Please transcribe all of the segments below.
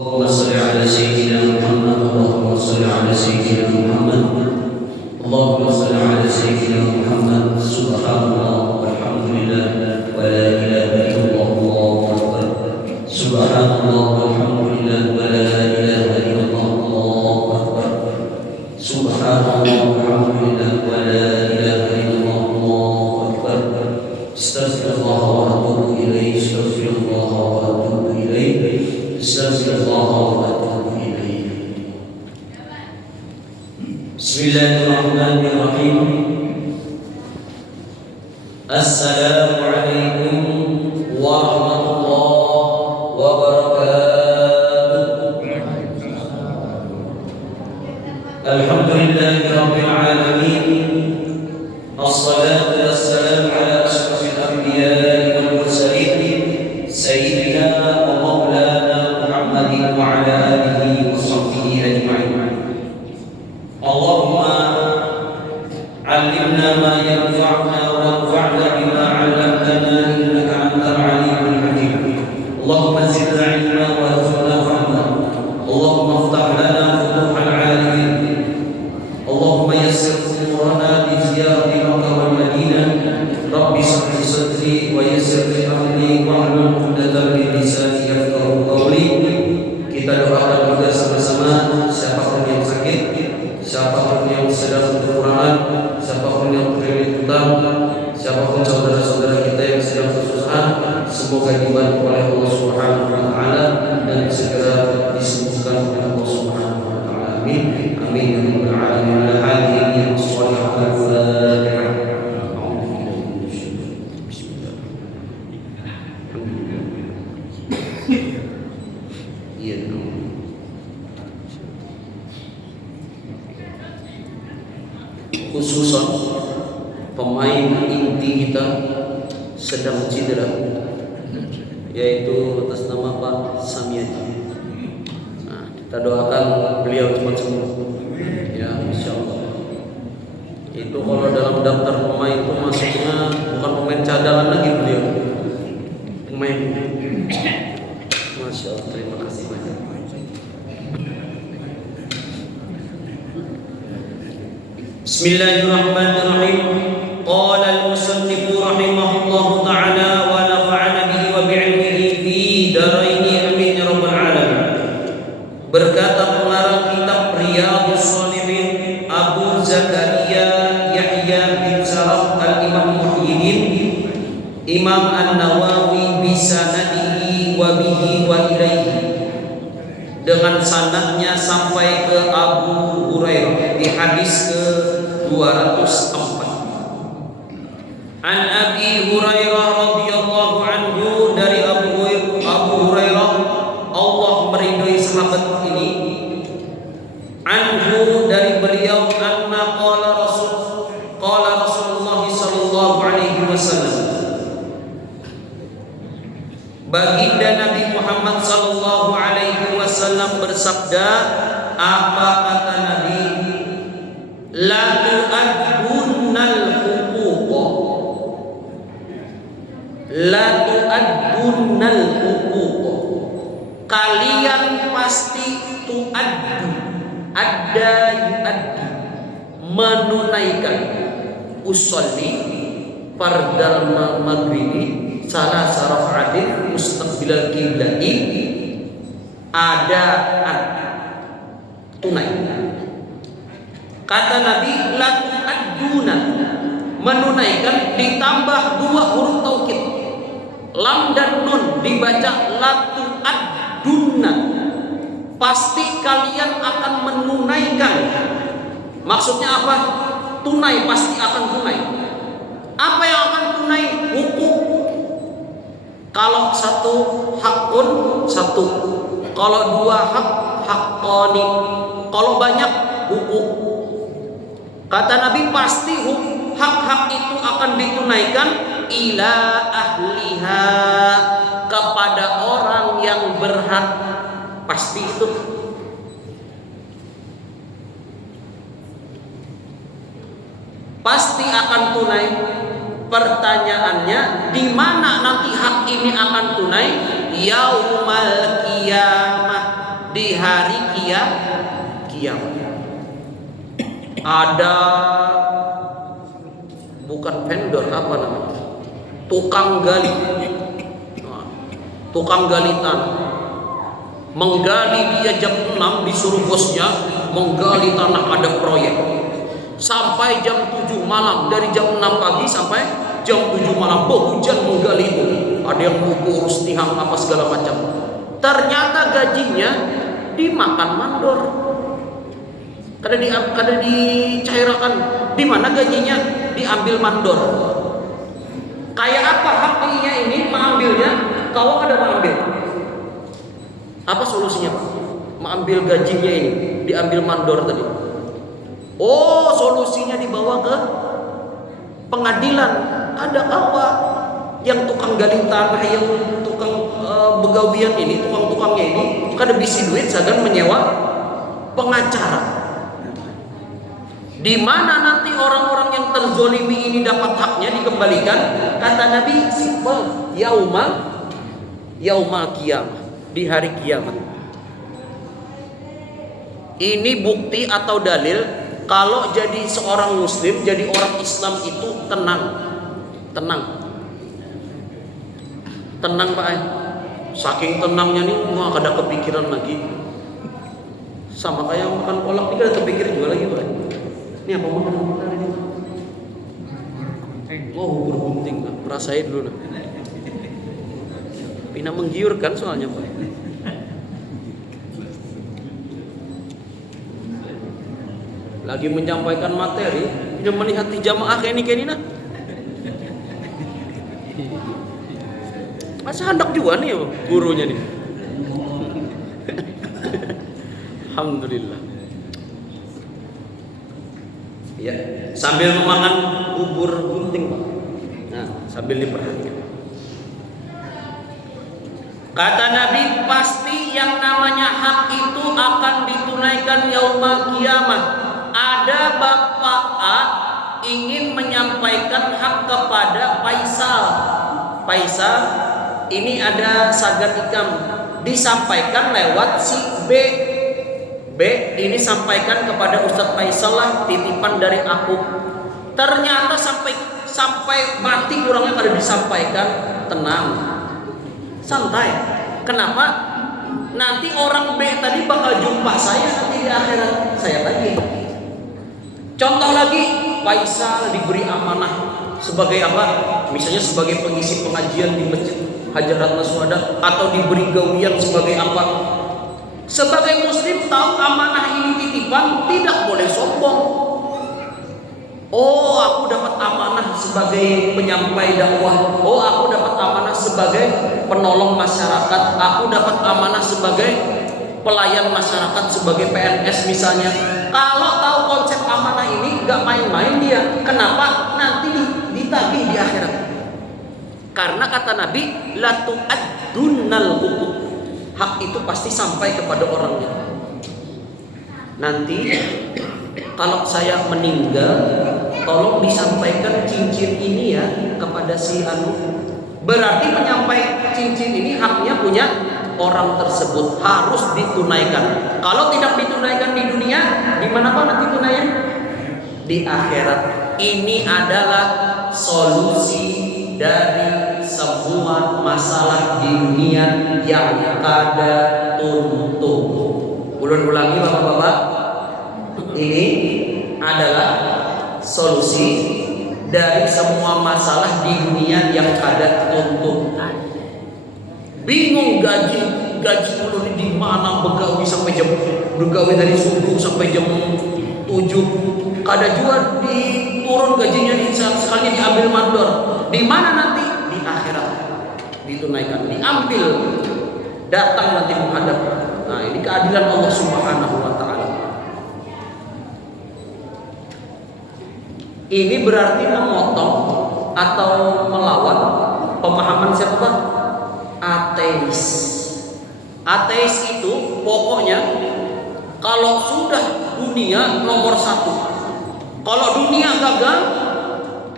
اللهم صل على سيدنا محمد اللهم صل على سيدنا محمد اللهم صل على سيدنا محمد سبحان الله والحمد لله ولا إله إلا الله الله أكبر سبحان الله والحمد لله ولا إله إلا الله الله أكبر سبحان الله والحمد لله ولا إله إلا الله الله أكبر استغفر الله وأتوب إليه استغفر الله وأتوب إليه استغفر الله وأتوب إليه بسم الله الرحمن الرحيم السلام عليكم ورحمة الله وبركاته الحمد لله رب العالمين الصلاة والسلام على أشرف الأنبياء والمرسلين سيدنا ومولانا محمد وعلى آله وصحبه أجمعين اللهم علمنا ما ينفعنا وانفعنا بما علمتنا إنك أنت العليم الحكيم اللهم زدنا علما وارزقنا فهما اللهم افتح لنا فتوح العالمين اللهم يسر أمورنا بزيارة مكة والمدينة رب اشرح لي صدري ويسر لي أمري واحلل عقدة من لساني يفقهوا قولي. Kita doakan juga sama-sama siapapun yang sakit, siapapun yang sedang kekurangan, siapapun yang terlilit hutang, siapapun saudara-saudara kita yang sedang kesusahan, semoga dibantu oleh Allah Subhanahu wa taala dan segera disembuhkan oleh Allah Subhanahu wa taala. Amin. Amin ya rabbal alamin. Ala hadihi wassalatu al-fatihah. Khususan pemain inti kita sedang cedera, yaitu atas nama Pak Samyadi. Nah, kita doakan beliau cepat sembuh. Ya, insya Allah. Itu kalau dalam daftar pemain itu masuknya bukan pemain cadangan lagi beliau, pemain. Masya Allah, terima kasih banyak. Bismillahirrahmanirrahim. Qala al-musannif rahimahullahu ta'ala wa nafa'ana bihi wa bi'ilmihi fi daraini amin ya rabbal alamin. Berkata pengarang kitab Riyadhus Shalihin Abu Zakaria Yahya bin Sharaf al-Imam Muhyiddin Imam An-Nawawi bisanadihi wa bihi wa ilaihi, dengan sanadnya sampai ke Abu Hurairah di hadis ke 204. An Abi Hurairah radhiyallahu anhu, dari Abu Hurairah, Allah meridhoi sahabat ini, anhu, dari beliau, anna qala Rasulullah sallallahu alaihi wasallam, baginda Nabi Muhammad sallallahu alaihi wasallam bersabda, apa kata Nabi? La tu'addunnal huquq, la tu'addunnal huquq, kalian pasti tu'addu, adda yu'addi, menunaikan, usolli fardal maghribi salah sarafaatin mustaqbilal qiblati, adaan, tunai. Kata Nabi, la tu'adduna, menunaikan, ditambah 2 huruf taukid, lam dan nun, dibaca la tu'adduna, pasti kalian akan menunaikan. Maksudnya apa? Tunai, pasti akan tunai. Apa yang akan tunai? Hukum. Kalau satu hakun, satu. Kalau 2 hak, haqqani. Kalau banyak, hukum. Kata Nabi, pasti hak-hak itu akan ditunaikan ila ahliha, kepada orang yang berhak. Pasti itu. Pasti akan tunai. Pertanyaannya, di mana nanti hak ini akan tunai? Yaumal qiyamah, hari kiamat. Ada bukan vendor, apa namanya? Tukang gali. Tukang gali tanah. Menggali dia jam 6 disuruh bosnya menggali tanah, ada proyek. Sampai jam 7 malam, dari jam 6 pagi sampai jam 7 malam hujan menggali itu. Ada yang urus tihang apa segala macam. Ternyata gajinya dimakan mandor. Kada dicairkan. Di mana gajinya? Diambil mandor. Kayak apa haknya ini mengambilnya? Kau kada mengambil. Apa solusinya, Pak? Mengambil gajinya ini, diambil mandor tadi. Oh, solusinya dibawa ke pengadilan. Ada kawa yang tukang gali tanah, yang tukang begawian ini, tukang-tukangnya ini kada bisi duit sedang menyewa pengacara. Di mana nanti orang-orang yang terzolimi ini dapat haknya dikembalikan? Kata Nabi, simpel, yaumal kiamah, di hari kiamat. Ini bukti atau dalil kalau jadi seorang muslim, jadi orang Islam itu tenang Pak. Saking tenangnya nih, wah kada kepikiran lagi. Sama kayak makan kolak ini kada terpikir juga lagi Pak. Ini apa makan hari ini? Oh, bubur gunting lah, rasain dulu lah. Pina menggiurkan soalnya Pak. Lagi menyampaikan materi, dia melihat di jamaah kayak ini nah. Masa hendak juga nih gurunya nih. Alhamdulillah. Ya, sambil memakan bubur gunting Pak. Nah, sambil diperhatikan. Kata Nabi, pasti yang namanya hak itu akan ditunaikan yaumul kiamah. Ada Bapak A ingin menyampaikan hak kepada Faisal. Ini ada sagan ikam, disampaikan lewat si B. Ini sampaikan kepada Ustadz Faisal lah, titipan dari aku. Ternyata sampai mati kurangnya kada disampaikan. Tenang, santai. Kenapa? Nanti orang B tadi bakal jumpa saya nanti di akhirat. Saya lagi. Contoh lagi, Faisal diberi amanah sebagai apa? Misalnya sebagai pengisi pengajian di Masjid Hajar Ratnaswada, atau diberi gawian sebagai apa? Sebagai muslim tahu amanah ini titipan, tidak boleh sombong. Oh, aku dapat amanah sebagai penyampai dakwah. Oh, aku dapat amanah sebagai penolong masyarakat. Aku dapat amanah sebagai pelayan masyarakat, sebagai PNS misalnya. Kalau tahu konsep amanah ini, gak main-main dia. Kenapa? Nanti ditagih di akhirat. Karena kata Nabi, la tu'addunnal huquq. Hak itu pasti sampai kepada orangnya. Nanti kalau saya meninggal, tolong disampaikan cincin ini ya kepada si anu. Berarti menyampai cincin ini haknya punya orang tersebut, harus ditunaikan. Kalau tidak ditunaikan di dunia, di mana nanti tunaikan? Di akhirat. Ini adalah solusi dari semua masalah di dunia yang kada tuntung. Ulang-ulangi Bapak-bapak, ini adalah solusi dari semua masalah di dunia yang kada tuntung. Bingung gaji dulu di mana, begawi sampai jam, begawi dari subuh sampai jam 7. Kada juga diturun gajinya, sekalinya diambil mandor. Di mana nanti? Di akhirat ditunaikan, diambil, datang nanti menghadap. Nah, ini keadilan Allah Subhanahu wa taala. Ini berarti memotong atau melawan pemahaman siapa Pak? Ateis. Ateis itu pokoknya kalau sudah dunia nomor 1. Kalau dunia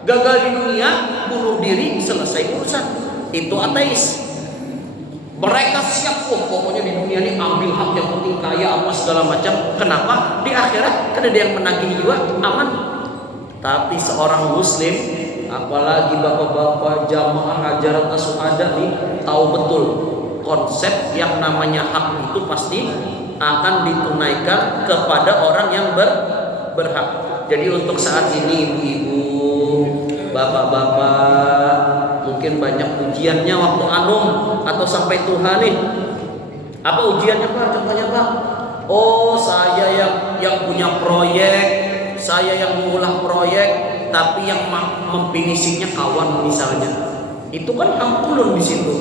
gagal di dunia, bunuh diri, selesai urusan. Itu ateis. Mereka siap, pokoknya di dunia ini ambil hak, yang penting kaya, apa segala macam. Kenapa? Di akhirat kan ada yang menagih juga, aman. Tapi seorang muslim, apalagi bapak-bapak jamaah hajarat as-suada nih, tahu betul konsep yang namanya hak itu pasti akan ditunaikan kepada orang yang berhak. Jadi untuk saat ini ibu-ibu, bapak-bapak, mungkin banyak ujiannya waktu anum atau sampai Tuhan nih. Apa ujiannya Pak? Contohnya Pak? Oh, saya yang punya proyek, saya yang mengulah proyek, tapi yang memfinishingnya kawan misalnya. Itu kan ampulun di situ.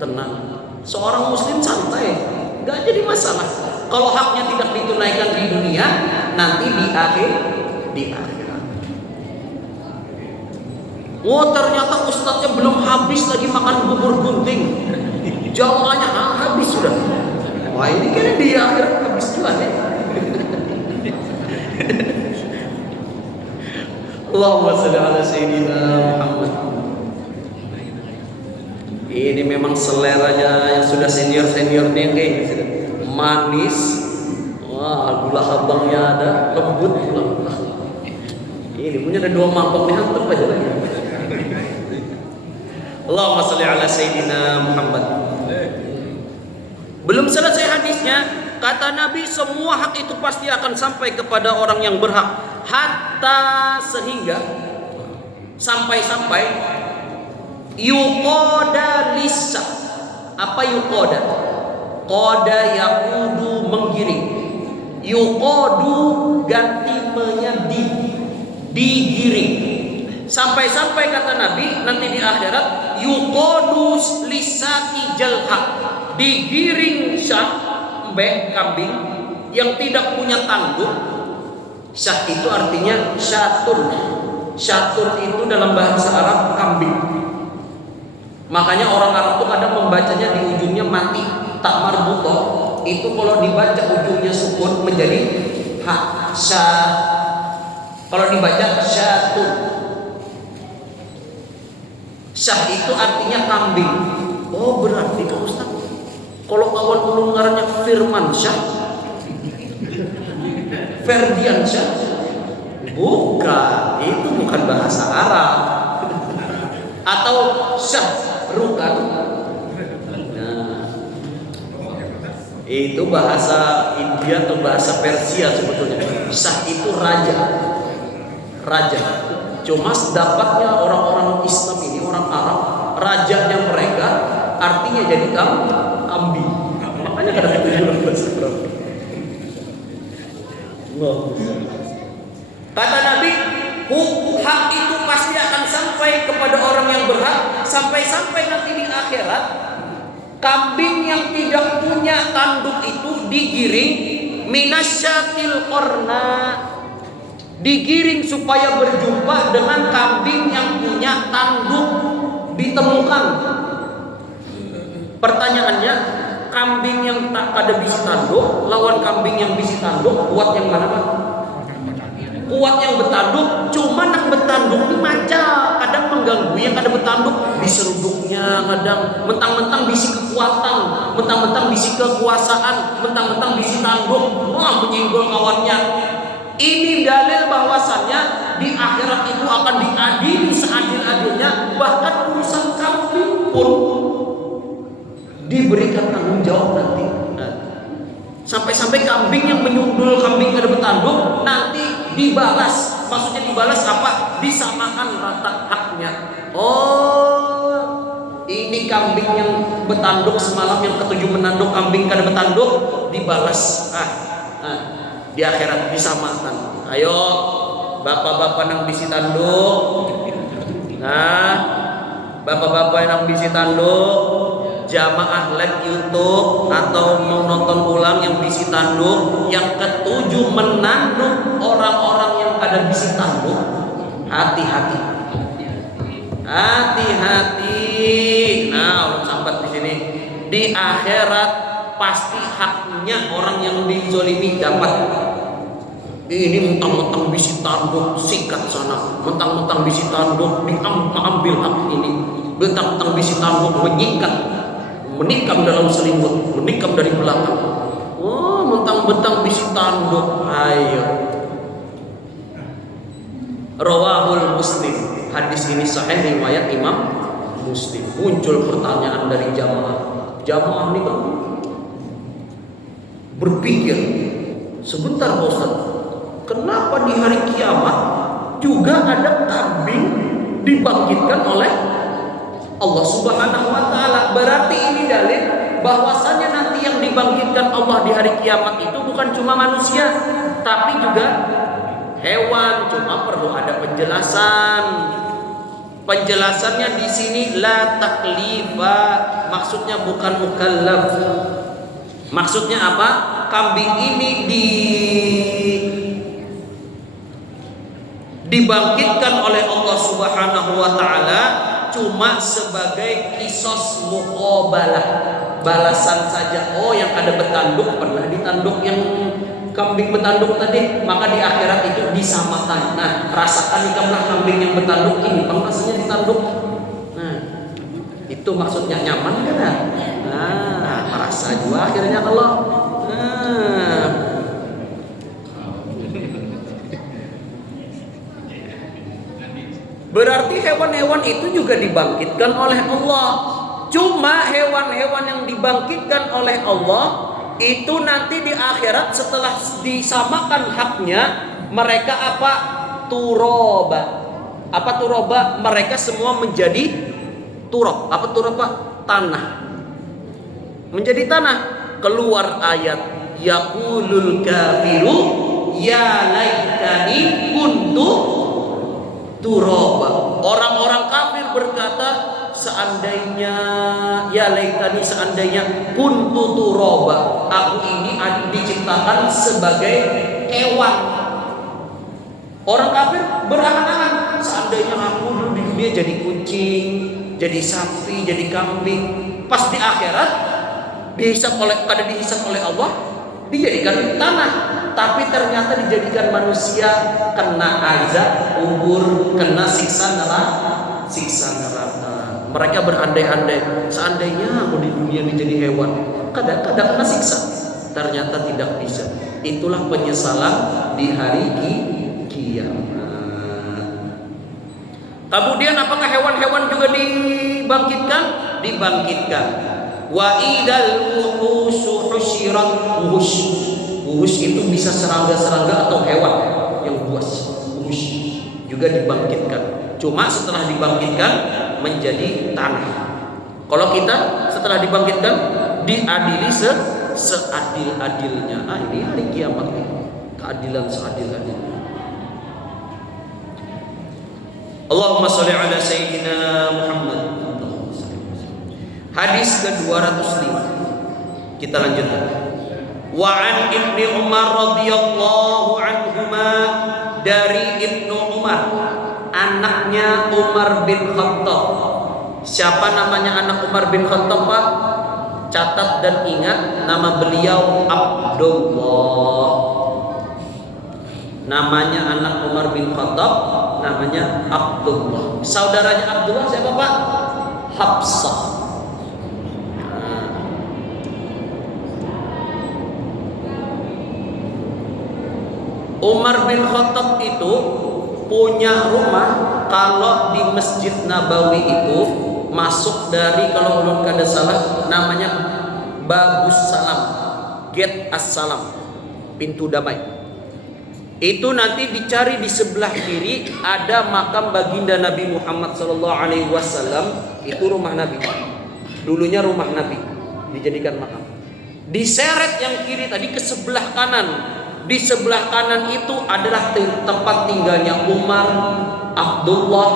Tenang. Seorang muslim santai, nggak jadi masalah. Kalau haknya tidak ditunaikan di dunia, nanti di akhirat. Oh, ternyata ustadznya belum habis lagi makan bubur gunting. Jawabannya habis sudah. Wah, ini kan di akhirat habis juga nih. Allahumma shalli ala sayyidina Muhammad. Ini memang seleranya yang sudah senior-senior nih kayaknya sudah manis. Wah, gula abangnya ada, lembut pula. Ini punya ada 2 mangkok nih, hantam aja lagi. Allahumma shalli ala sayyidina Muhammad. Belum selesai hadisnya, kata Nabi semua hak itu pasti akan sampai kepada orang yang berhak. Hatta sehingga sampai-sampai yuqoda lisa. Apa yuqoda? Qoda yaqudu menggiring. Yuqodu ganti menjadi digiring. Sampai-sampai kata Nabi nanti di akhirat yuqodu lisaki jalha, digiring syah kambing yang tidak punya tanduk. Syah itu artinya syatun. Syatun itu dalam bahasa Arab kambing. Makanya orang Arab itu kadang membacanya di ujungnya mati tak marbutoh. Itu kalau dibaca ujungnya sukun menjadi ha syah. Kalau dibaca syatun. Syah itu artinya kambing. Oh, berarti Pak Ustaz, kalau kawan ulun ngarannya Firman Syah, Ferdian Syah, bukan, itu bukan bahasa Arab. Atau Syah Rukan. Nah, itu bahasa India atau bahasa Persia sebetulnya. Syah itu raja. Raja. Cuma dapatnya orang-orang Islam ini, orang Arab, rajanya mereka artinya jadi kambing. Makanya kadang-kadang dalam bahasa Arab. Kata Nabi, hak itu pasti akan sampai kepada orang yang berhak. Sampai-sampai nanti di akhirat, kambing yang tidak punya tanduk itu digiring minasyatil qorna, digiring supaya berjumpa dengan kambing yang punya tanduk ditemukan. Pertanyaannya, kambing yang tak pada bisi tanduk lawan kambing yang bisi tanduk, kuat yang mana Pak? Kuat yang bertanduk. Cuma yang bertanduk ini maca kadang mengganggu yang ada bertanduk, diseruduknya kadang, mentang-mentang bisi kekuatan, mentang-mentang bisi kekuasaan, mentang-mentang bisi tanduk, wah menyenggol kawannya. Ini dalil bahwasannya di akhirat itu akan diadili seadil-adilnya, bahkan urusan kambing pun diberikan tanggung jawab nanti. Sampai-sampai kambing yang menyundul kambing yang ada bertanduk nanti dibalas. Maksudnya dibalas apa? Disamakan rata haknya. Oh, ini kambing yang bertanduk semalam yang ketujuh menanduk kambing kada bertanduk dibalas. Di akhirat disamakan. Ayo bapak-bapak yang bisi tanduk. Nah, bapak-bapak yang bisi tanduk, jamaah live YouTube atau mau nonton ulang yang bisi tanduk, yang ketujuh menanduk orang-orang yang pada bisi tanduk, hati-hati, hati-hati. Nah, orang sampai di sini di akhirat pasti haknya orang yang dizolimi dapat. Ini mentang-mentang bisi tanduk sikat sana, mentang-mentang bisi tanduk diambil hak ini, mentang-mentang bisi tanduk menyikat, menikam dalam selimut, menikam dari belakang. Oh, mentang betang bisi tanduk. Ayo. Rawahul Muslim. Hadis ini sahih riwayat Imam Muslim. Muncul pertanyaan dari jamaah. Jamaah ini kan berpikir, sebentar Pak Ustaz, kenapa di hari kiamat juga ada kambing dibangkitkan oleh Allah Subhanahu wa taala? Berarti ini dalil bahwasanya nanti yang dibangkitkan Allah di hari kiamat itu bukan cuma manusia, tapi juga hewan. Cuma perlu ada penjelasan. Penjelasannya di sini la taklifa, maksudnya bukan mukallaf. Maksudnya apa? Kambing ini dibangkitkan oleh Allah Subhanahu wa taala cuma sebagai kisos muqabalah, balasan saja. Oh, yang ada betanduk pernah ditanduk yang kambing betanduk tadi, maka di akhirat itu disamakan. Nah, rasakan ikamlah kambing yang betanduk ini, rasanya ditanduk. Nah, itu maksudnya nyaman kan? Nah, merasa juga akhirnya kalau berarti hewan-hewan itu juga dibangkitkan oleh Allah. Cuma hewan-hewan yang dibangkitkan oleh Allah itu nanti di akhirat setelah disamakan haknya, mereka apa? Turoba. Apa turoba? Mereka semua menjadi turob. Apa turob, Pak? Tanah. Menjadi tanah. Keluar ayat, yaqulul kafiru ya laitani kuntu turoba. Orang-orang kafir berkata, seandainya ya laitani, seandainya kuntu turoba, aku ini diciptakan sebagai hewan. Orang kafir berangan-angan, seandainya aku dulu di dunia jadi kucing, jadi sapi, jadi kambing. Pas di akhirat dihisab oleh Allah, dijadikan tanah. Tapi ternyata dijadikan manusia, kena azab kubur, kena siksa neraka. Mereka berandai-andai, seandainya aku di dunia menjadi hewan, kadang-kadang kena siksa. Ternyata tidak bisa. Itulah penyesalan di hari kiamat. Kemudian apakah hewan-hewan juga dibangkitkan? Dibangkitkan. Wa idal wuhushu husyirat. Wuhus itu bisa serangga-serangga atau hewan yang buas. Wuhus juga dibangkitkan. Cuma setelah dibangkitkan menjadi tanah. Kalau kita setelah dibangkitkan diadili seadil-adilnya. Nah, ini hari kiamat, keadilan seadil-adilnya. Allahumma sholli ala sayyidina Muhammad. Hadis ke-205. Kita lanjutkan. Wa an Ibnu Umar radhiyallahu anhuma, dari Ibnu Umar, anaknya Umar bin Khattab. Siapa namanya anak Umar bin Khattab, Pak? Catat dan ingat, nama beliau Abdullah. Namanya anak Umar bin Khattab namanya Abdullah. Saudaranya Abdullah siapa, Pak? Hafsah. Umar bin Khattab itu punya rumah, kalau di Masjid Nabawi itu masuk dari, kalau ulun kada salah namanya Babus Salam, Gate As-Salam, pintu damai. Itu nanti dicari di sebelah kiri ada makam baginda Nabi Muhammad SAW. Itu rumah Nabi. Dulunya rumah Nabi dijadikan makam. Diseret yang kiri tadi ke sebelah kanan. Di sebelah kanan itu adalah tempat tinggalnya Umar, Abdullah,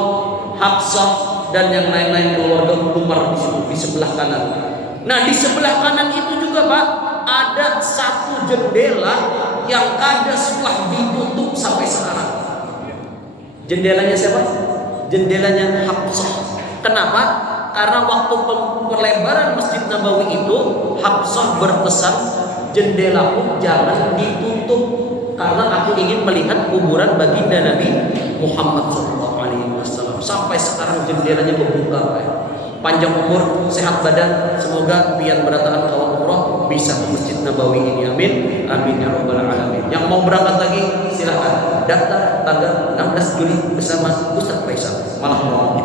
Hafsah, dan yang lain-lain keluarga Umar di sebelah kanan. Nah, di sebelah kanan itu juga, Pak, ada satu jendela yang kada suah ditutup sampai sekarang. Jendelanya siapa? Jendelanya Hafsah. Kenapa? Karena waktu perlebaran Masjid Nabawi itu Hafsah berpesan, jendelaku jangan ditutup karena aku ingin melihat kuburan baginda Nabi Muhammad SAW. Sampai sekarang jendelanya membuka. Panjang umur, sehat badan, semoga pian berataan kawal umroh. bisa ke Masjid Nabawi ini. Amin. Amin ya rabbal alamin. Yang mau berangkat lagi silakan daftar tanggal 16 Juli bersama Ustaz Faisal. Malah mau.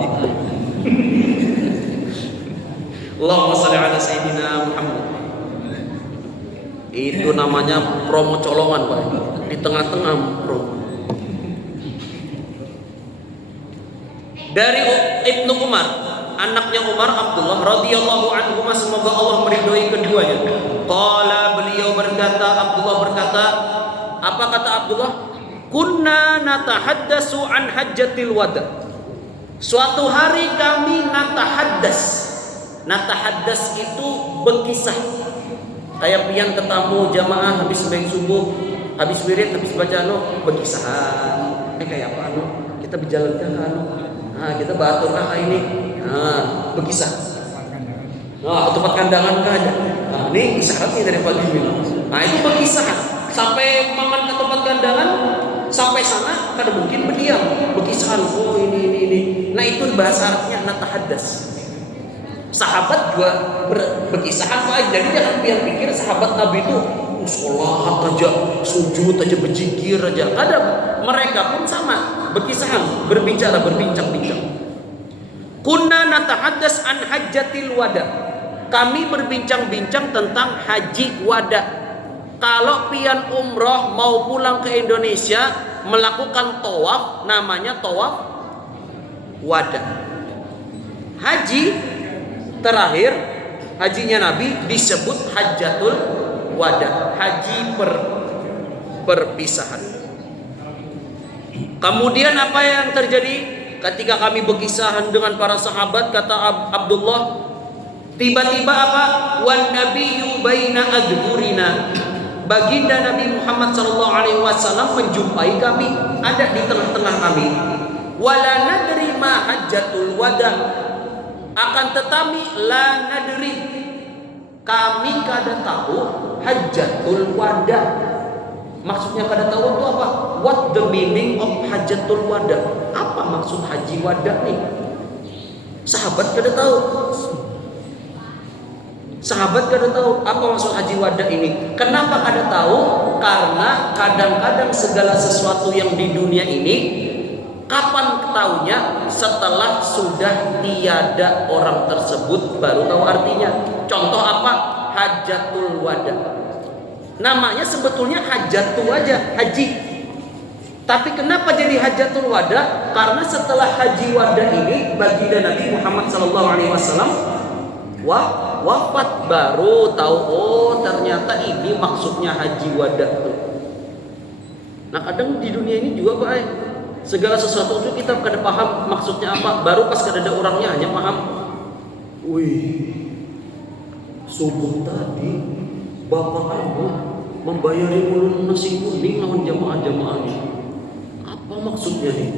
Allahumma shalli ala sayyidina Muhammad. Itu namanya promo colongan, Pak. Di tengah-tengah promo. Dari Ibnu Umar, anaknya Umar Abdullah radhiyallahu anhu, semoga Allah meridhoi keduanya. Qala, beliau berkata, Abdullah berkata, apa kata Abdullah? Kunna natahaddasu an hajjatil wada. Suatu hari kami natahaddas. Natahaddas itu berkisah. Kayak pian ketemu jamaah habis sembahyang subuh, habis wirid, habis baca berkisahan. Kayak apa kita berjalan ke kita batur ini. Berkisah. Tempat kandangan ada. Ini isyaratnya dari pagi ini. Itu berkisah. Sampai makan ke tempat kandangan, sampai sana kada mungkin berdiam, berkisahan. Ini. Nah itu bahasa Arabnya natahaddas. Sahabat juga berkisahan, Pak. Jadi jangan pikir sahabat Nabi itu sholat aja, sujud aja, berzikir aja. Ada, mereka pun sama, berkisahan, berbincang-bincang. Kunna natahaddas an hajjatil wada. Kami berbincang-bincang tentang haji wada. Kalau pian umroh mau pulang ke Indonesia melakukan tawaf, namanya tawaf wada. Haji terakhir, hajinya Nabi disebut hajjatul wada, haji perpisahan. Kemudian apa yang terjadi ketika kami berkisahan dengan para sahabat? Kata Abdullah, tiba-tiba apa? Wan nabiyyu baina adhurina. Baginda Nabi Muhammad SAW menjumpai kami, ada di tengah-tengah kami. Wala nadri ma hajjatul wada. Akan tetapi la nadri, kami kada tahu hajjatul wada. Maksudnya kada tahu itu apa? What the meaning of hajjatul wada? Apa maksud haji wada nih? Sahabat kada tahu. Sahabat kada tahu apa maksud haji wada ini. Kenapa kada tahu? Karena kadang-kadang segala sesuatu yang di dunia ini, kapan ketahuinya? Setelah sudah tiada orang tersebut baru tahu artinya. Contoh apa? Hajatul wada. Namanya sebetulnya hajatu aja, haji. Tapi kenapa jadi hajatul wada? Karena setelah haji wada ini baginda Nabi Muhammad SAW wafat, baru tahu ternyata ini maksudnya haji wada tuh. Nah kadang di dunia ini juga Pak, segala sesuatu itu kita kada paham maksudnya apa, baru pas kada ada orangnya hanya paham. Subuh tadi bapak aku membayari ulun nasi kuning lawan jamaah-jamaah ini. Apa maksudnya nih?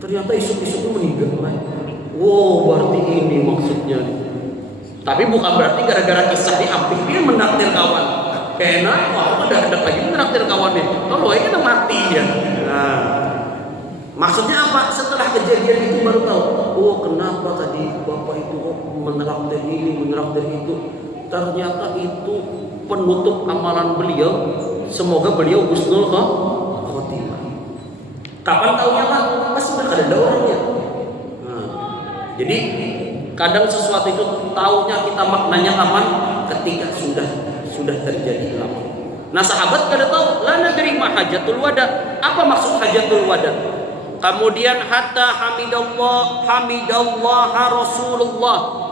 Ternyata isuk-isuknya meninggal Pak. Berarti ini maksudnya nih. Tapi bukan berarti gara-gara kisah ini hampir dia menakdir kawan. Karena ada lagi menakdir kawannya. Kalau ini kita mati ya. Nah, maksudnya apa? Setelah kejadian itu baru tahu. Kenapa tadi bapak itu menakdir ini, menakdir itu? Ternyata itu penutup amalan beliau. Semoga beliau husnul khotimah. Kapan tahunya Pak? Pas sudah ada orangnya. Nah, jadi kadang sesuatu itu taunya kita maknanya kapan? Ketika sudah terjadi lama. Nah sahabat kada tahu, la nadri ma hajatul wada. Apa maksud hajatul wada? Kemudian hatta hamidallah Rasulullah.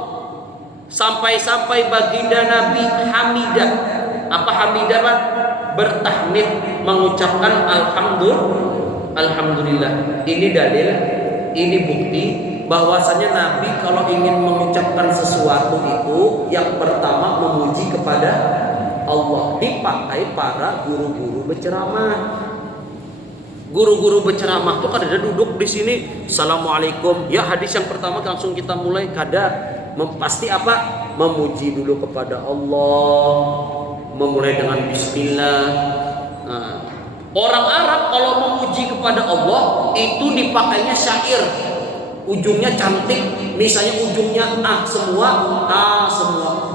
Sampai baginda Nabi hamidah. Apa hamidah Pak? Bertahmid, mengucapkan alhamdulillah. Ini dalil, ini bukti bahwasanya Nabi kalau ingin mengucapkan sesuatu itu yang pertama memuji kepada Allah. Dipakai para guru-guru berceramah. Guru-guru berceramah tuh kada duduk di sini assalamualaikum. Ya hadis yang pertama langsung kita mulai kada. Pasti apa? Memuji dulu kepada Allah. Memulai dengan bismillah. Nah, orang Arab kalau memuji kepada Allah itu dipakainya syair. ujungnya cantik, misalnya ujungnya semua,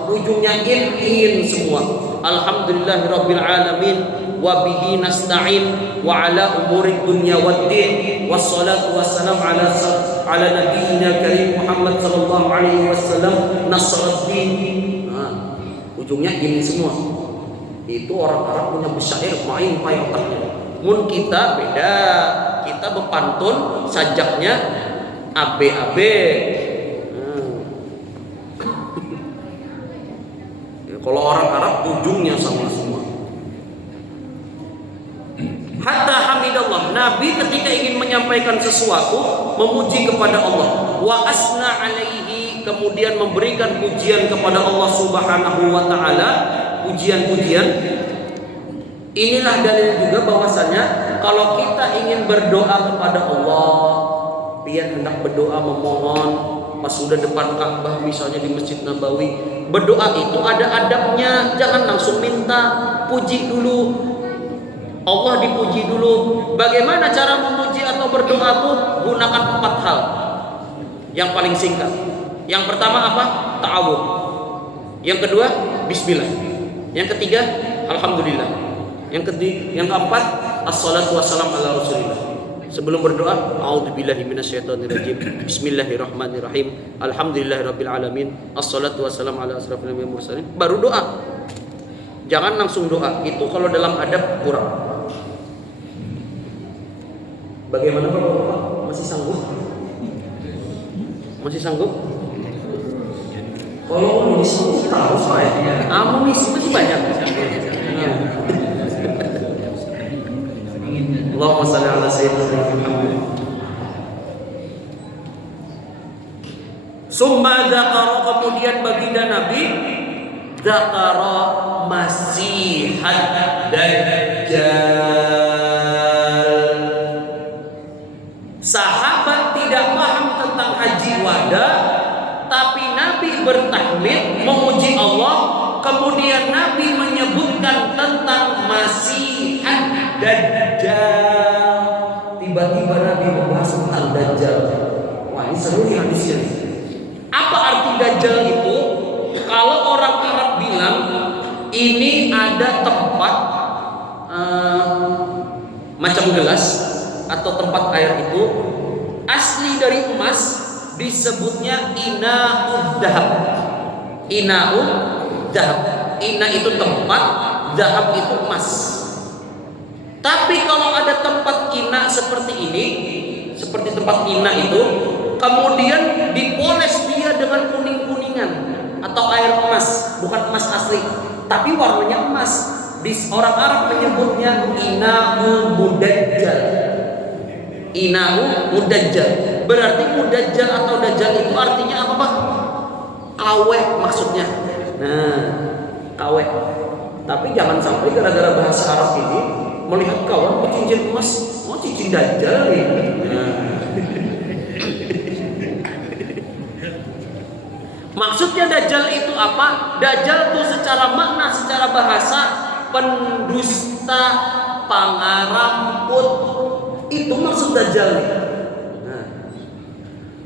ujungnya in semua. Alhamdulillahirabbil alamin wa bihi nasta'in wa ala umuri dunya waddin wassalatu wassalamu ala nabiyyina karim Muhammad sallallahu alaihi wasallam nasruddin. Ujungnya in semua. Itu orang Arab punya besyair main pai otaknya. Mun kita beda, kita bepantun sajaknya AB. Kalau orang Arab ujungnya sama semua. Hatta hamidallah, Nabi ketika ingin menyampaikan sesuatu memuji kepada Allah. Wa asna alaihi, kemudian memberikan pujian kepada Allah Subhanahu wa taala, pujian-pujian. Inilah dalil juga bahwasanya kalau kita ingin berdoa kepada Allah, dia hendak berdoa memohon pas sudah depan Ka'bah misalnya di Masjid Nabawi, berdoa itu ada adabnya, jangan langsung minta, puji dulu. Allah dipuji dulu. Bagaimana cara memuji atau berdoa itu? Gunakan 4 hal. Yang paling singkat. Yang pertama apa? Ta'awudz. Yang kedua, bismillah. Yang ketiga, alhamdulillah. Yang keempat, assalatu wassalamu ala rasulillah. Sebelum berdoa, a'udzubillahi minasyaitonirrajim. Bismillahirrahmanirrahim. Alhamdulillahirabbil alamin. Assalatu wassalamu ala asrofil anbiya'i wal mursalin. Baru doa. Jangan langsung doa. Itu kalau dalam adab kurang. Bagaimana Bapak? Masih sanggup? Masih sanggup? Kalau amunisi tahu saya. Amunisi masih banyak. Allahumma shalli ala sayyidina Muhammad. Summa dzakara, kemudian baginda Nabi dzakara Masihad Dajjal. Sahabat tidak paham tentang haji wada, tapi Nabi bertahlil memuji Allah. Kemudian Nabi menyebutkan tentang Masihad Dajjal. Tiba-tiba Nabi membahas tentang Dajjal. Wah, ini seru nih hadisnya. Apa arti Dajjal itu? Kalau orang Arab bilang ini ada tempat macam gelas atau tempat air itu asli dari emas, disebutnya ina'ud dhahab. Ina'ud dhahab. Ina itu tempat, dhahab itu emas. Tapi kalau ada tempat ina seperti ini, seperti tempat ina itu, kemudian dipoles dia dengan kuning-kuningan atau air emas, bukan emas asli, tapi warnanya emas. Orang Arab menyebutnya ina'u mudajjal. Ina'u mudajjal. Berarti mudajjal atau dajjal itu artinya apa Pak? Kaweh maksudnya. Nah, kaweh. Tapi jangan sampai gara-gara bahasa Arab ini melihat kawan cincin emas, mau cincin dajjal ini. Nah. Maksudnya dajjal itu apa? Dajjal itu secara makna, secara bahasa pendusta, pangaramput. Itu maksud dajjal. Nah,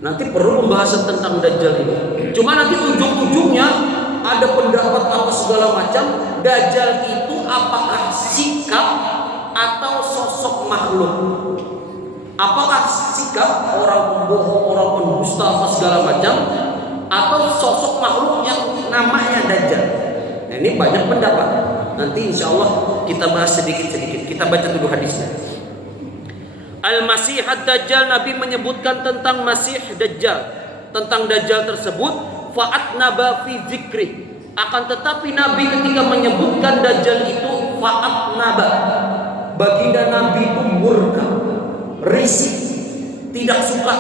nanti perlu pembahasan tentang dajjal ini. Cuma nanti ujung-ujungnya ada pendapat apa segala macam. Dajjal itu apakah sikap atau sosok makhluk? Apakah sikap orang pembohong, orang pendusta apa segala macam, atau sosok makhluk yang namanya Dajjal? Nah, ini banyak pendapat. Nanti insya Allah kita bahas sedikit-sedikit. Kita baca dulu hadisnya. Al-Masih Ad-Dajjal, Nabi menyebutkan tentang Masih Dajjal, tentang Dajjal tersebut. Fa'atnaba fi zikri. Akan tetapi Nabi ketika menyebutkan Dajjal itu fa'atnaba, baginda Nabi itu murka, risih, tidak suka,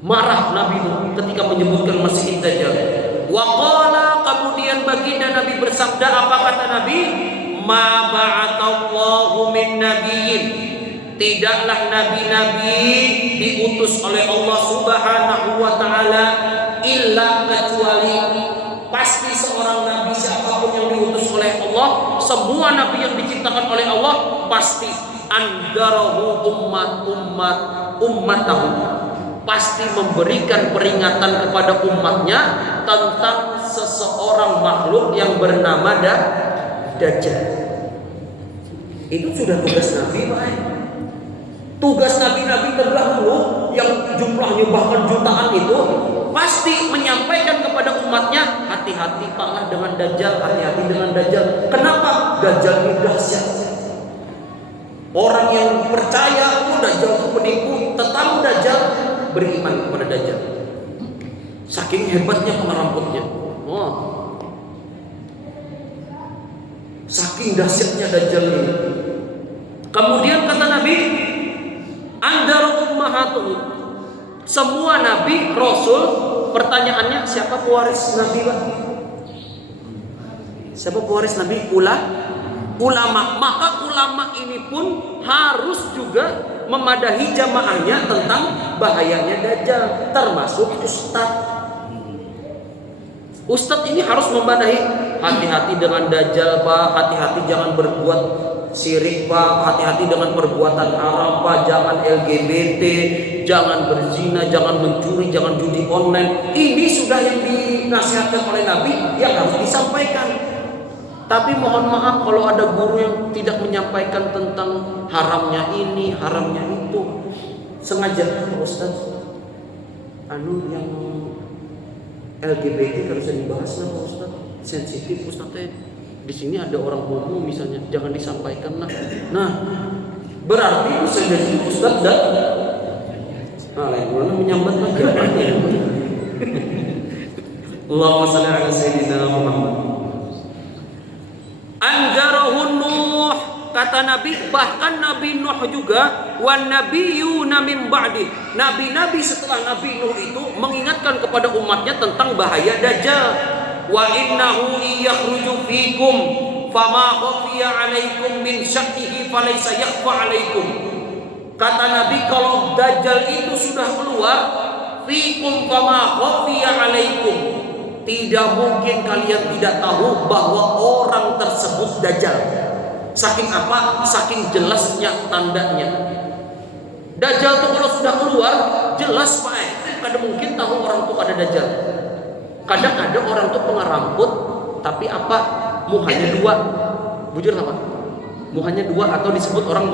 marah Nabi itu ketika menyebutkan Masih Dajjal. Wa qala, kemudian baginda Nabi bersabda, apa kata Nabi? Ma ba'atsallahu min nabiyyin, tidaklah nabi-nabi diutus oleh Allah Subhanahu wa taala illa, kecuali pasti seorang nabi siapapun yang diutus oleh Allah, semua nabi yang diciptakan oleh Allah pasti andarahu ummatahu, pasti memberikan peringatan kepada umatnya tentang seseorang makhluk yang bernama Dajjal. Itu sudah tugas Nabi, Pak. Tugas nabi-nabi terdahulu yang jumlahnya bahkan jutaan itu pasti menyampaikan kepada umatnya, hati-hati Pak dengan Dajjal, hati-hati dengan Dajjal. Kenapa? Dajjal ini dahsyat. Orang yang percaya Dajjal itu penipu, tetamu Dajjal, beriman kepada Dajjal. Saking hebatnya pengeramputnya. Saking dahsyatnya Dajjal ini. Kemudian kata Nabi, andar ummahatuhum. Semua nabi, rasul, pertanyaannya siapa pewaris nabi, Pak? Siapa pewaris nabi? Ulama. Maka ulama ini pun harus juga memadahi jamaahnya tentang bahayanya Dajjal, termasuk ustadz. Ustadz ini harus memadahi, hati-hati dengan Dajjal, Pak. Hati-hati jangan berbuat syirik, Pak. Hati-hati dengan perbuatan haram, Pak. Jangan LGBT, jangan berzina, jangan mencuri, jangan judi online. Ini sudah yang dinasihatkan oleh Nabi yang harus disampaikan. Tapi mohon maaf kalau ada guru yang tidak menyampaikan tentang haramnya ini, haramnya itu. Sengaja, Pak Ustaz, yang LGBT harus dibahas lah, Pak Ustaz. Sensitif, Ustaz. Di sini ada orang homo misalnya, jangan disampaikan lah. Nah, berarti bisa jadi Ustaz dan lain mana menyambat lagi. Allahumma shalli ala sayyidina Muhammad. Anjarahun Nuh, kata Nabi, bahkan Nabi Nuh juga, wan nabiyuna min ba'di. Nabi-nabi setelah Nabi Nuh itu mengingatkan kepada umatnya tentang bahaya Dajjal. Wa innahu yakhruju fikum fama khafiya 'alaikum min syaqqihi falaysa yakhfa 'alaikum. Kata Nabi, kalau Dajjal itu sudah keluar, fikum fama khafiya 'alaikum, tidak mungkin kalian tidak tahu bahwa orang tersebut Dajjal. Saking apa? Saking jelasnya tandanya. Dajjal itu kalau sudah keluar, jelas Pak. Kada mungkin tahu orang itu ada Dajjal. Kadang ada orang tuh pengeramput, tapi apa? Muhanya dua. Bujur apa? Muhanya dua, atau disebut orang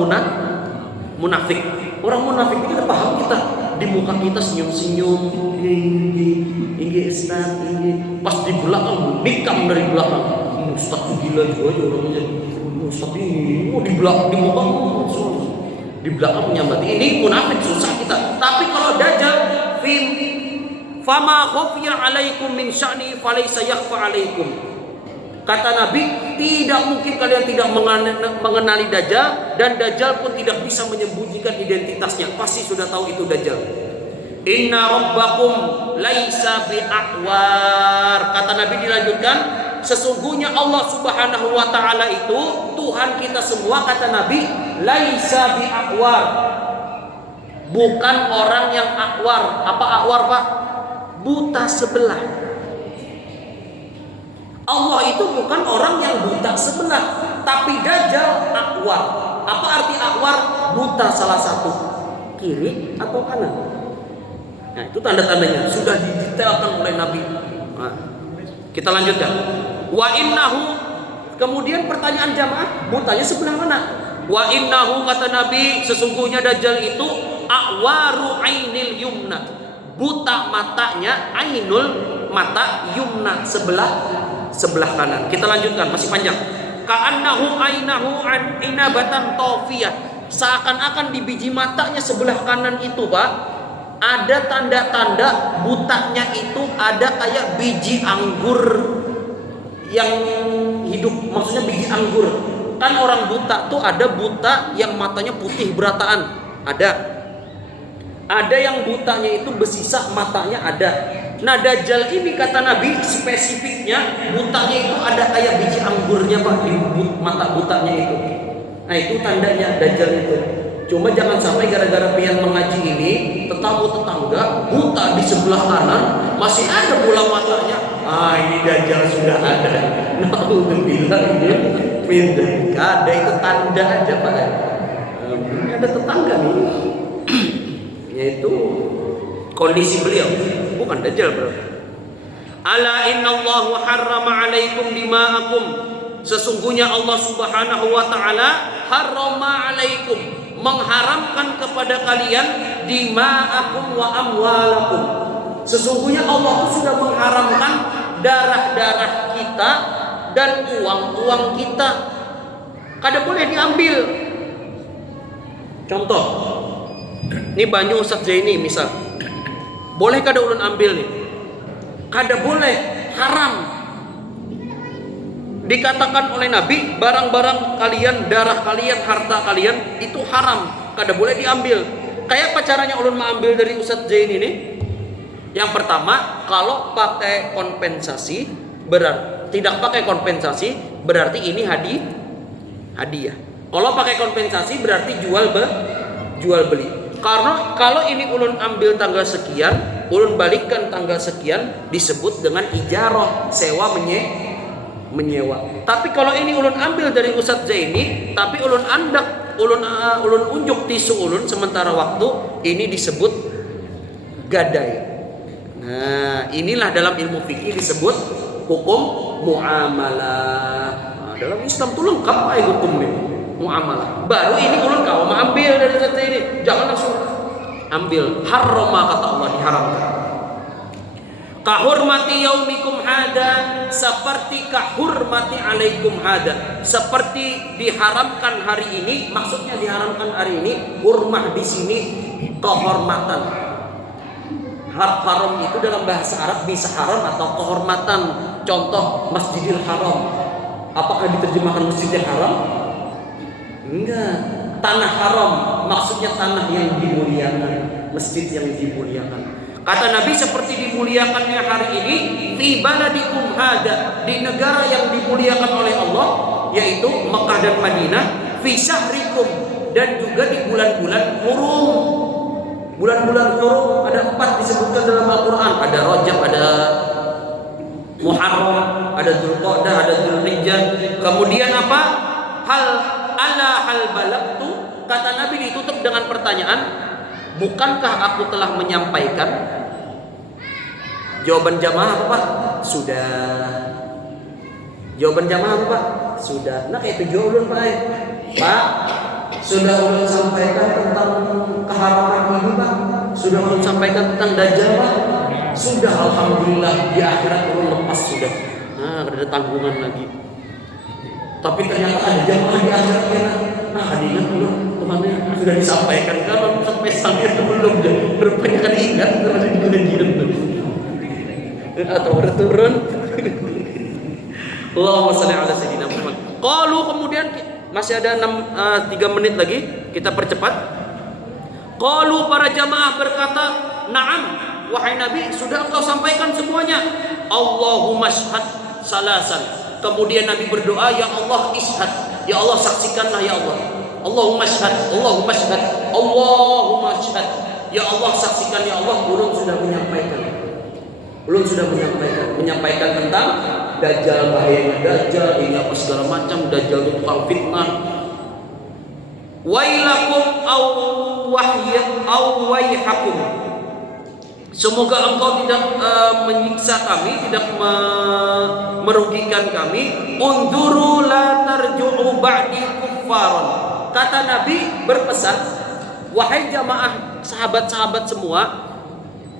munafik. Orang munafik ini kita paham, kita di muka kita senyum-senyum, ini Ustaz, ini pas di belakang nikam dari belakang. Ustaz gila juga aja orangnya. Ustaz ini di belakang, di muka di belakang menyambati. Ini munafik, susah kita. Tapi kalau Dajjal, fama khafiya 'alaikum min sya'ni falaysa yakhfa 'alaikum. Kata Nabi, tidak mungkin kalian tidak mengenali Dajjal, dan Dajjal pun tidak bisa menyembunyikan identitasnya. Pasti sudah tahu itu Dajjal. Inna rabbakum laisa bi'awar. Kata Nabi dilanjutkan, sesungguhnya Allah Subhanahu wa taala itu Tuhan kita semua, kata Nabi, laisa bi'awar. Bukan orang yang akwar. Apa akwar, Pak? Buta sebelah. Allah itu bukan orang yang buta sebelah, tapi Dajjal akwar. Apa arti akwar? Buta salah satu, kiri atau kanan. Nah, itu tanda-tandanya sudah didetailkan oleh Nabi. Nah, kita lanjutkan. Wa innahu, kemudian pertanyaan jamaah, butanya sebelah mana? Wa innahu, kata Nabi, sesungguhnya Dajjal itu akwaru ainil yumna, buta matanya, ainul mata, yumna sebelah kanan. Kita lanjutkan, masih panjang. Ka'annahu ainahu an inabatan tawfiyah, seakan-akan di biji matanya sebelah kanan itu, Pak, ada tanda-tanda butanya itu ada kayak biji anggur yang hidup. Maksudnya biji anggur. Kan orang buta tuh ada buta yang matanya putih berataan, ada yang butanya itu besisa matanya ada. Nah, Dajjal ini kata Nabi spesifiknya butanya itu ada kayak biji anggurnya, Pak, di mata butanya itu. Nah, itu tandanya Dajjal itu. Cuma jangan sampai gara-gara pian mengaji ini, tetangga buta di sebelah kanan masih ada bola matanya. Ini Dajjal sudah ada. Alhamdulillah, ini pindah. Ada itu tanda aja, Pak. Ada tetangga nih, yaitu Kondisi beliau bukan dajjal, bro. Ala innallahu harrama alaikum dima'akum. Sesungguhnya Allah Subhanahu wa taala harrama alaikum, mengharamkan kepada kalian dima'akum wa amwalakum. Sesungguhnya Allah sudah mengharamkan darah-darah kita dan uang-uang kita. Kada boleh diambil. Contoh, ini banyu Ustaz Zaini misal. Boleh kada ulun ambil nih? Kada boleh, haram. Dikatakan oleh Nabi, barang-barang kalian, darah kalian, harta kalian itu haram, kada boleh diambil. Kayak apa caranya ulun mengambil dari Ustaz Zaini ini? Yang pertama, kalau pakai kompensasi, berarti tidak pakai kompensasi, berarti ini hadiah. Kalau pakai kompensasi berarti jual beli. Karena kalau ini ulun ambil tanggal sekian, ulun balikkan tanggal sekian, disebut dengan ijarah, sewa menyewa. Tapi kalau ini ulun ambil dari Ustaz Zaini, tapi ulun andak, ulun unjuk tisu ulun sementara waktu, ini disebut gadai. Nah, inilah dalam ilmu fikih disebut hukum muamalah. Nah, dalam Islam tuh lengkap ay hukumnya muamalah. Baru ini ulun kau ambil dari Ustaz ini, jangan langsung ambil. Harrama, kata Allah, diharamkan. Kahurmati yaumikum hada, seperti kahurmati alaikum hada, seperti diharamkan hari ini. Maksudnya diharamkan hari ini, hurmah di sini kehormatan. Haram itu dalam bahasa Arab bisa haram atau kehormatan. Contoh Masjidil Haram, apakah diterjemahkan Masjidil Haram? Enggak. Tanah haram maksudnya tanah yang dimuliakan, masjid yang dimuliakan. Kata Nabi seperti dimuliakannya hari ini fi baladikum hada, di negara yang dimuliakan oleh Allah yaitu Mekah dan Madinah, fi syahrikum, dan juga di bulan-bulan hurum. Bulan-bulan hurum ada 4 disebutkan dalam Al-Quran. Ada Rajab, ada Muharram, ada Dzulqa'dah, ada Dzulhijjah. Kemudian apa? Hal balagtu, kata Nabi ditutup dengan pertanyaan, bukankah aku telah menyampaikan? Jawaban jamaah apa, Pak? Sudah. Jawaban jamaah apa, Pak? Sudah. Nah, kayak itu jawaban Pak. Pak, sudah ulun sampaikan tentang keharaman ini, Pak. Sudah ulun sampaikan tentang dajjal, Pak. Sudah, alhamdulillah, di akhirat ulun lepas sudah. Nah, ada tanggungan lagi. Tapi ternyata ada jamaah di akhirat kita. Nah, hadirin belum, teman-teman sudah disampaikan kalau sampai sampai itu belum, berbanyak kan ingat terus di kajian tuh. Atau berturun. Allahumma shalli ala sayyidina Muhammad. Qalu, kemudian masih ada 3 menit lagi, kita percepat. Qalu, para jamaah berkata, "Na'am, wahai Nabi, sudah engkau sampaikan semuanya." Allahumma syhad salasan. Kemudian Nabi berdoa, "Ya Allah, ishhad, ya Allah saksikanlah ya Allah. Allahumma syhad, Allahumma syhad, Allahumma syhad. Ya Allah saksikan ya Allah." Ulun sudah menyampaikan tentang dajjal, bahayanya dajjal, ini apa segala macam, dajjal itu tukang fitnah. Wailakum aw waihakum. Semoga engkau tidak menyiksa kami, tidak merugikan kami. Unzuru la tarju'u ba'di kuffaran. Kata Nabi berpesan, wahai jamaah sahabat-sahabat semua,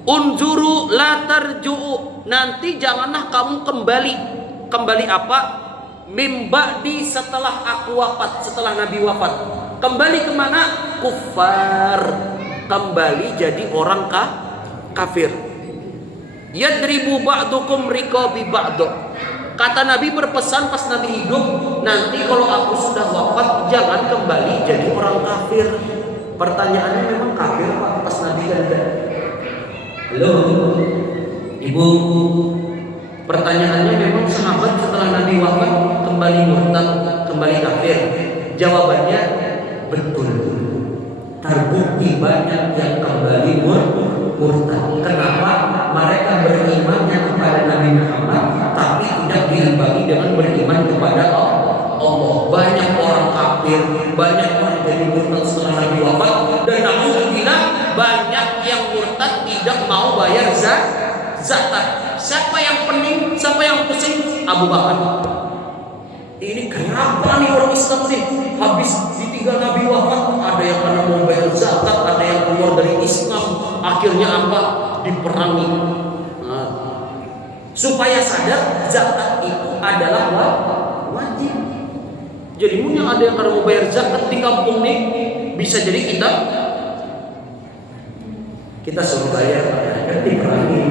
unzuru la tarju'u, nanti janganlah kamu kembali. Kembali apa? Mim ba'di, setelah aku wafat, setelah Nabi wafat. Kembali kemana? Kuffar. Kembali jadi orang kafir. Yadribu ba'dukum riqabi ba'd. Kata Nabi berpesan pas Nabi hidup, nanti kalau aku sudah wafat jangan kembali jadi orang kafir. Pertanyaannya, memang kafir Pak pas Nabi ada? Halo Ibu, pertanyaannya memang sahabat setelah Nabi wafat kembali murtad, kembali kafir? Jawabannya betul. Terbukti banyak yang kembali murtad. Kenapa? Mereka berimannya kepada Nabi Muhammad, tapi tidak diimbangi dengan beriman kepada Allah. Banyak orang kafir, banyak orang jadi murtad setelah Nabi wafat, dan alhamdulillah banyak yang murtad tidak mau bayar zakat. Siapa yang pening, siapa yang pusing? Abu Bakar. Ini kenapa nih orang Islam nih? Habis ditinggal Nabi wafat, ada yang karena mau bayar zakat, ada yang keluar dari Islam. Akhirnya apa? Diperangi. Nah, supaya sadar zakat itu adalah wajib. Jadi mungkin ada yang karena mau bayar zakat di kampung nih, bisa jadi kita suruh bayar, kan diperangi.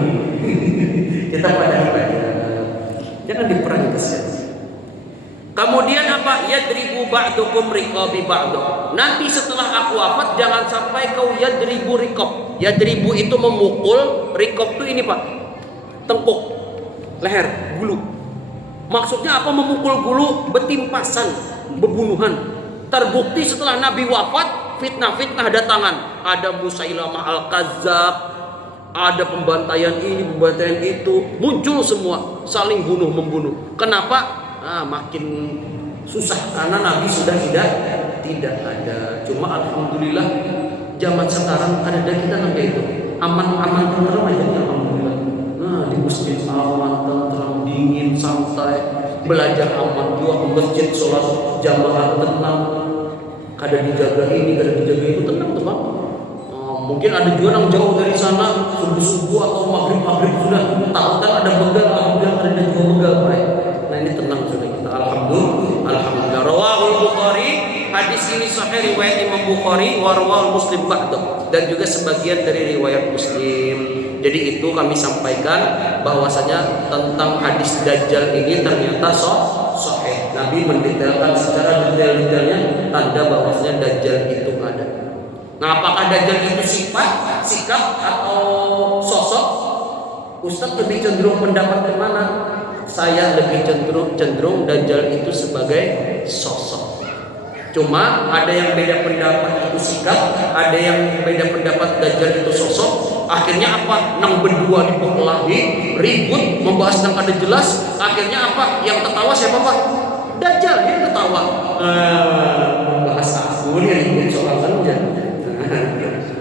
Kita pada bayar. Jangan diperangi kesian. Kemudian apa? Yadribu ba'dukum riqabi ba'du. Nanti setelah aku wafat jangan sampai kau yadribu riqab. Yadribu itu memukul, riqab itu ini Pak. Tengkuk, leher, gulu. Maksudnya apa memukul gulu? Betimpasan, pembunuhan. Terbukti setelah Nabi wafat, fitnah-fitnah datangan. Ada Musailamah al-Kazzab, ada pembantaian ini, pembantaian itu, muncul semua, saling bunuh membunuh. Kenapa? Makin susah karena Nabi sudah tidak ada. Cuma alhamdulillah zaman sekarang ada kita namanya itu aman tenteram aja ya, alhamdulillah. Nah di masjid aman tenteram, dingin, santai, belajar aman, juga ke masjid sholat jamaah tenang, kada dijaga ini, kada dijaga itu, tenang teman. Mungkin ada juga yang jauh dari sana subuh atau maghrib sudah takutan ada begal, alhamdulillah ada juga begal baik. Nah ini tenang sudah kita, alhamdulillah. Rawahul Bukhari, hadis ini sahih riwayat Imam Bukhari, wa rawahul Muslim ba'du, dan juga sebagian dari riwayat Muslim. Jadi itu kami sampaikan bahwasanya tentang hadis Dajjal ini ternyata sahih. Nabi mendetailkan secara detailnya tanda bahwasanya Dajjal itu ada. Nah, apakah Dajjal itu sifat, sikap atau sosok? Ustaz lebih cenderung pendapat kemana? Saya lebih cenderung Dajjal itu sebagai sosok. Cuma ada yang beda pendapat itu sikap, ada yang beda pendapat Dajjal itu sosok. Akhirnya apa? Nang berdua dipekelahi, ribut, membahas yang kada jelas. Akhirnya apa? Yang tertawa siapa Pak? Dajjal yang tertawa. Membahas aku nih ribut soal saja.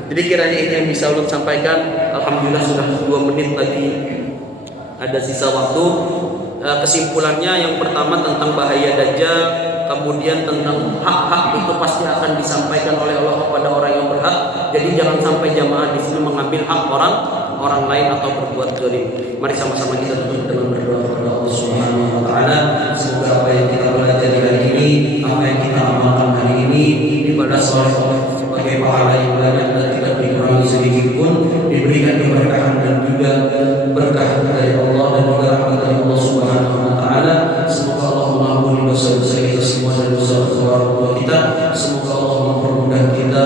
Jadi kiranya ini yang bisa ulun sampaikan. Alhamdulillah sudah 2 menit lagi ada sisa waktu. Kesimpulannya yang pertama tentang bahaya Dajjal, kemudian tentang hak-hak itu pasti akan disampaikan oleh Allah kepada orang yang berhak. Jadi jangan sampai jamaah di sini mengambil hak orang lain atau berbuat zalim. Mari sama-sama kita tutup dengan berdoa kepada Allah Subhanahu wa taala. Semoga apa yang kita pelajari hari ini, apa yang kita amalkan hari ini ibadah salat sebagai pahala ibadah dan tidak dikurangi sedikit pun, diberikan keberkahan dan juga berkah dari Allah dan juga rahmat dari Allah Subhanahu wa taala. Semoga Allah mengampuni dosa-dosa kita semua dan dosa-dosa orang tua kita. Semoga Allah mempermudah kita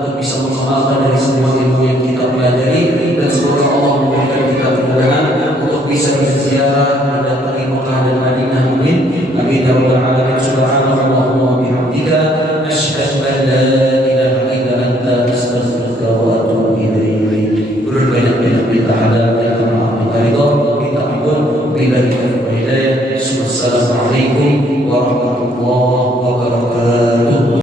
untuk bisa mengamalkan dari semua ilmu yang kita pelajari, dan semoga Allah memberikan kita kemudahan untuk bisa berziarah mendatangi Mekah dan Madinah. Amin. Amin ya rabbal alamin. Subhanallah wa bihamdika asyhadu an la ilaha illa anta astaghfiruka wa atubu ilaik. Berbanyak-banyak kita ada yang kita pun bila